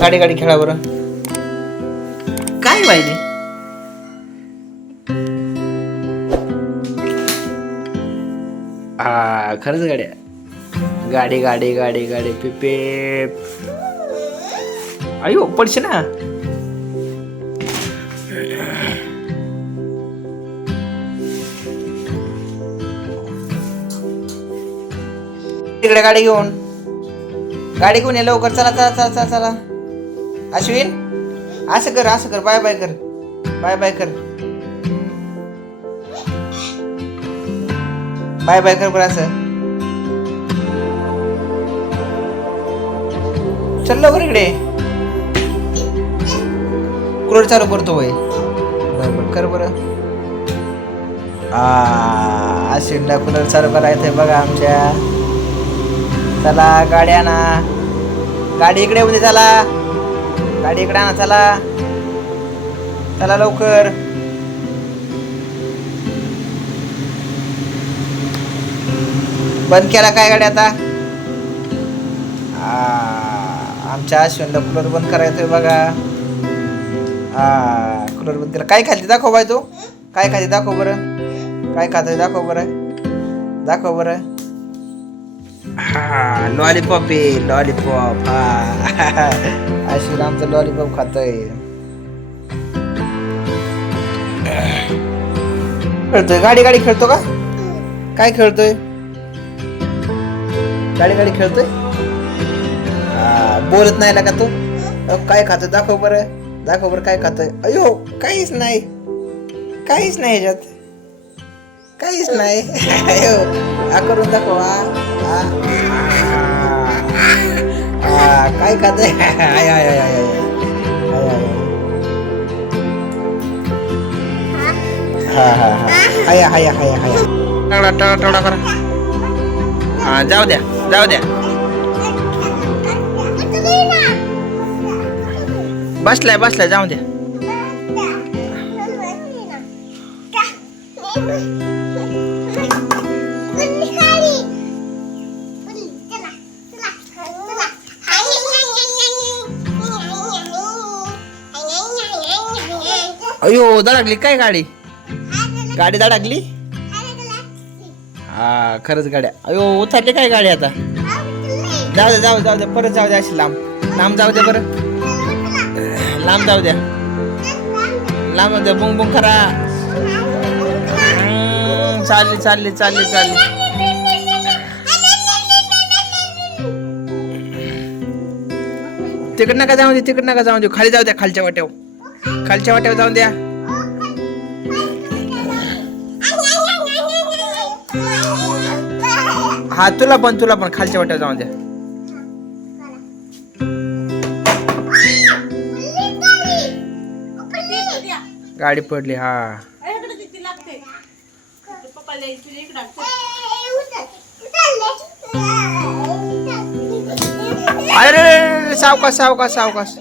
गाडी गाडी खेळा बरं. काय पाहिजे हा खरंच गाड्या गाडी गाडी गाडी गाडी पिपे अयो पडशे ना. तिकडे गाडी घेऊन. गाडी घेऊन ये लवकर. चला चला चला चला चला. अश्विन असं कर असं कर बाय बाय कर बाय बाय कर. बाय बाय कर बरं असं. चल लवकर इकडे. कुलर चालू करतो वय. बरोबर कर बरं. हा अश्विनला कूलर चालू करायचंय बघा आमच्या. चला गाडी आणा गाडी इकडे होती चला. गाडी इकडे आणा चला. चला लवकर. बंद केला काय गाडी आता? आमच्या अश्विनला कूलर बंद करायचंय बघा. हा कूलर बंद केला. काय खाली दाखव बाय तू. काय खाली दाखव बरं. काय खातोय? दाखव बरं. दाखव बरं. हा लॉलीपॉप आहे लॉलीपॉप हा. अश्विन आमचं लॉलीपॉप खातोय. खेळतोय? गाडी गाडी खेळतो का? काय खेळतोय? गाडी गाडी खेळतोय? हा, बोलत नाही का तू? अहो, काय खातोय? दाखव बरं. दाखव बरं काय खातोय. अयो काहीच नाही. काहीच नाही ह्याच्यात. काहीच नाही. अयो करून दाखव हा, काय खातोय आय आय आय आय हा हा हा हाय हाया हाय हाया टाळा टाळा टाळा करा हा जाऊ द्या जाऊ द्या बसलाय बसलाय जाऊ द्या अयो धडकली काय गाडी? गाडी धडकली? हा खरंच गाड्या. अयो उतरली काय गाडी आता? जाऊ दे जाऊ दे, जाऊ दे परत जाऊ दे अशी लांब. लांब जाऊ दे बरं. लांब जाऊ द्या. लांब जाऊ द्या बुंग बुंग करा. चालली चालली चालली चालली. तिकडनं नका जाऊ दे तिकड नका जाऊ दे. खाली जाऊ द्या खालच्या वाट्यावर. खालच्या वाट्यावर जाऊन द्या. हा तुला पण तुला पण. खालच्या वाट्यावर जाऊन द्या. गाडी पडली हा. अरे सावकाश सावकाश सावकाश.